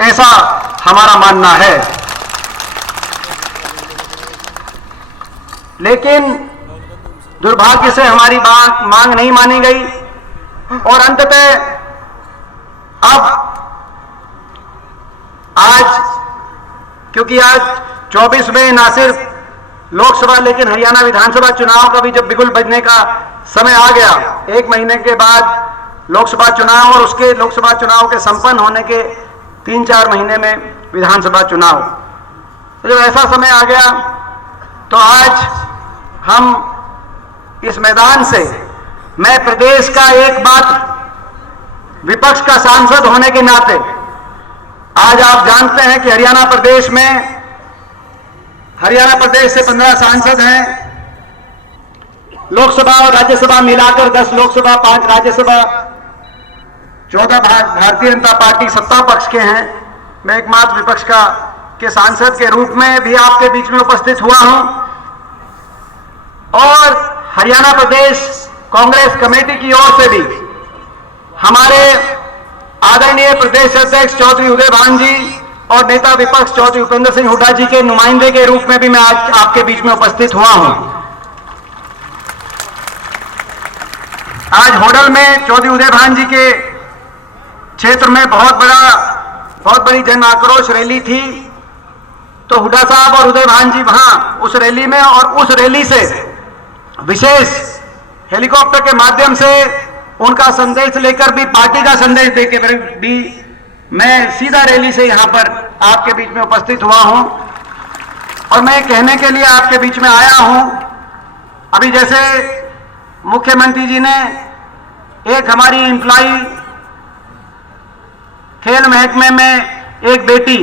ऐसा हमारा मानना है। लेकिन दुर्भाग्य से हमारी मांग नहीं मानी गई और अंततः अब आज, क्योंकि आज 24 में ना सिर्फ लोकसभा लेकिन हरियाणा विधानसभा चुनाव का भी जब बिगुल बजने का समय आ गया, 1 महीने के बाद लोकसभा चुनाव और उसके लोकसभा चुनाव के संपन्न होने के 3-4 महीने में विधानसभा चुनाव, तो जब ऐसा समय आ गया तो आज हम इस मैदान से, मैं प्रदेश का एक बात विपक्ष का सांसद होने के नाते, आज आप जानते हैं कि हरियाणा प्रदेश से 15 सांसद हैं, लोकसभा और राज्यसभा मिलाकर 10 लोकसभा, 5 राज्यसभा, 14 भारतीय जनता पार्टी सत्ता पक्ष के हैं। मैं एकमात्र विपक्ष के सांसद के रूप में भी आपके बीच में उपस्थित हुआ हूं और हरियाणा प्रदेश कांग्रेस कमेटी की ओर से भी हमारे आदरणीय प्रदेश अध्यक्ष चौधरी उदय भान जी और नेता विपक्ष चौधरी उपेंद्र सिंह हुड्डा जी के नुमाइंदे के रूप में भी मैं आज आपके बीच में उपस्थित हुआ हूं। आज होडल में चौधरी उदय भान जी के क्षेत्र में बहुत बड़ी जन आक्रोश रैली थी, तो हुड्डा साहब और उदय भान जी वहां उस रैली में, और उस रैली से विशेष हेलीकॉप्टर के माध्यम से उनका संदेश लेकर भी, पार्टी का संदेश देकर भी मैं सीधा रैली से यहां पर आपके बीच में उपस्थित हुआ हूं और मैं कहने के लिए आपके बीच में आया हूं। अभी जैसे मुख्यमंत्री जी ने एक हमारी एम्प्लॉई, खेल महकमे में एक बेटी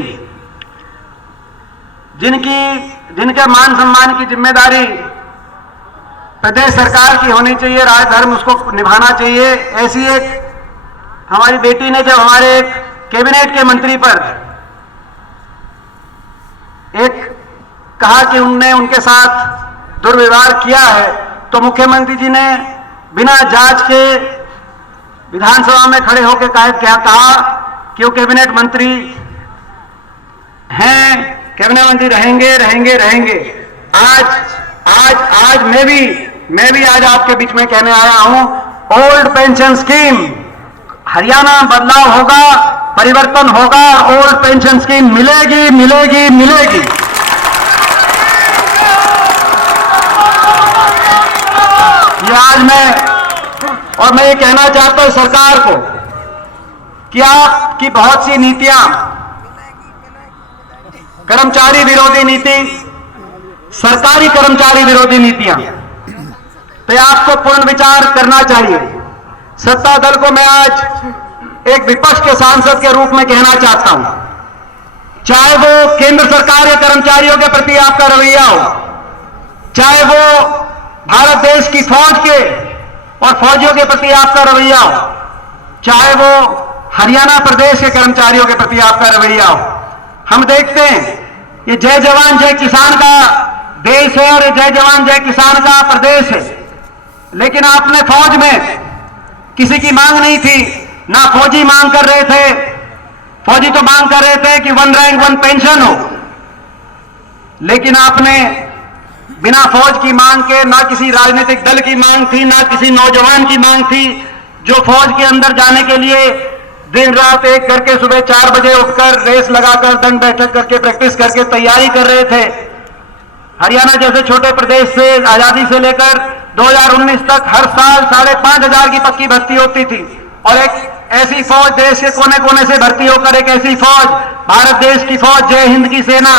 जिनके मान सम्मान की जिम्मेदारी प्रदेश सरकार की होनी चाहिए, राजधर्म उसको निभाना चाहिए, ऐसी एक हमारी बेटी ने जब हमारे एक कैबिनेट के मंत्री पर एक कहा कि उनने उनके साथ दुर्व्यवहार किया है, तो मुख्यमंत्री जी ने बिना जांच के विधानसभा में खड़े होकर क्या कहा कि वो कैबिनेट मंत्री हैं, कैबिनेट मंत्री रहेंगे। आज मैं भी आज आपके बीच में कहने आया हूं, ओल्ड पेंशन स्कीम, हरियाणा बदलाव होगा, परिवर्तन होगा, ओल्ड पेंशन स्कीम मिलेगी। ये आज मैं ये कहना चाहता हूं सरकार को कि आपकी बहुत सी नीतियां, कर्मचारी विरोधी नीति, सरकारी कर्मचारी विरोधी नीतियां पे आपको पुनर्विचार करना चाहिए। सत्ता दल को मैं आज एक विपक्ष के सांसद के रूप में कहना चाहता हूं, चाहे वो केंद्र सरकार के कर्मचारियों के प्रति आपका रवैया हो, चाहे वो भारत देश की फौज के और फौजियों के प्रति आपका रवैया हो, चाहे वो हरियाणा प्रदेश के कर्मचारियों के प्रति आपका रवैया हो। हम देखते हैं ये जय जवान जय किसान का देश है और ये जय जवान जय किसान का प्रदेश है, लेकिन आपने फौज में किसी की मांग नहीं थी, ना फौजी मांग कर रहे थे, फौजी तो मांग कर रहे थे कि 1 रैंक 1 पेंशन हो, लेकिन आपने बिना फौज की मांग के, ना किसी राजनीतिक दल की मांग थी, ना किसी नौजवान की मांग थी जो फौज के अंदर जाने के लिए दिन रात एक करके सुबह 4 बजे उठकर रेस लगाकर दंड बैठक करके प्रैक्टिस करके तैयारी कर रहे थे। हरियाणा जैसे छोटे प्रदेश से आजादी से लेकर 2019 तक हर साल 5,500 की पक्की भर्ती होती थी और एक ऐसी फौज देश के कोने कोने से भर्ती होकर एक ऐसी फौज, भारत देश की फौज, जय हिंद की सेना,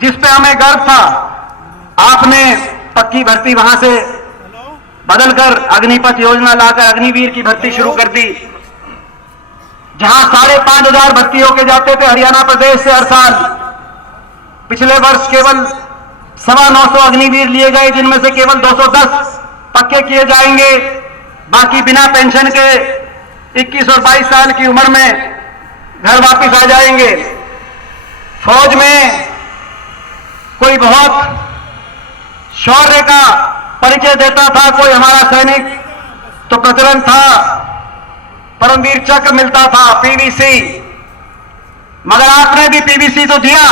जिस पे हमें गर्व था, आपने पक्की भर्ती वहां से बदलकर अग्निपथ योजना लाकर अग्निवीर की भर्ती शुरू कर दी, जहां 5,500 भर्ती होके जाते थे हरियाणा प्रदेश से हर साल। पिछले वर्ष केवल 925 अग्निवीर लिए गए, जिनमें से केवल 210 पक्के किए जाएंगे, बाकी बिना पेंशन के 21 और 22 साल की उम्र में घर वापस आ जाएंगे। फौज में कोई बहुत शौर्य का परिचय देता था कोई हमारा सैनिक, तो प्रचलन था परमवीर चक्र मिलता था, पीवीसी, मगर आपने भी पीवीसी तो दिया,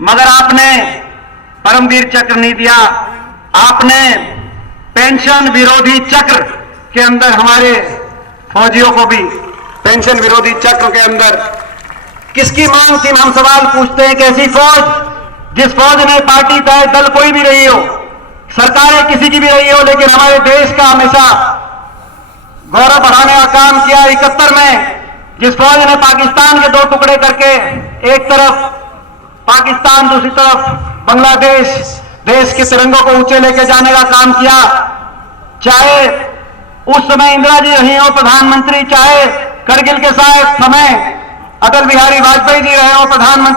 मगर आपने परमवीर चक्र नहीं दिया। आपने पेंशन विरोधी चक्र के अंदर हमारे फौजियों को भी पेंशन विरोधी चक्र के अंदर किसकी मांग थी? हम सवाल पूछते हैं। कैसी फौज? जिस फौज ने पार्टी चाहे दल कोई भी रही हो, सरकारें किसी की भी रही हो, लेकिन हमारे देश का हमेशा गौरव बढ़ाने का काम किया। 71 में जिस फौज ने पाकिस्तान के 2 टुकड़े करके एक तरफ पाकिस्तान, दूसरी तरफ बांग्लादेश, देश के तिरंगों को ऊंचे लेके जाने का काम किया। चाहे उस समय इंदिरा जी रही हो प्रधानमंत्री, चाहे करगिल के समय अटल बिहारी वाजपेयी जी रहे हो प्रधानमंत्री।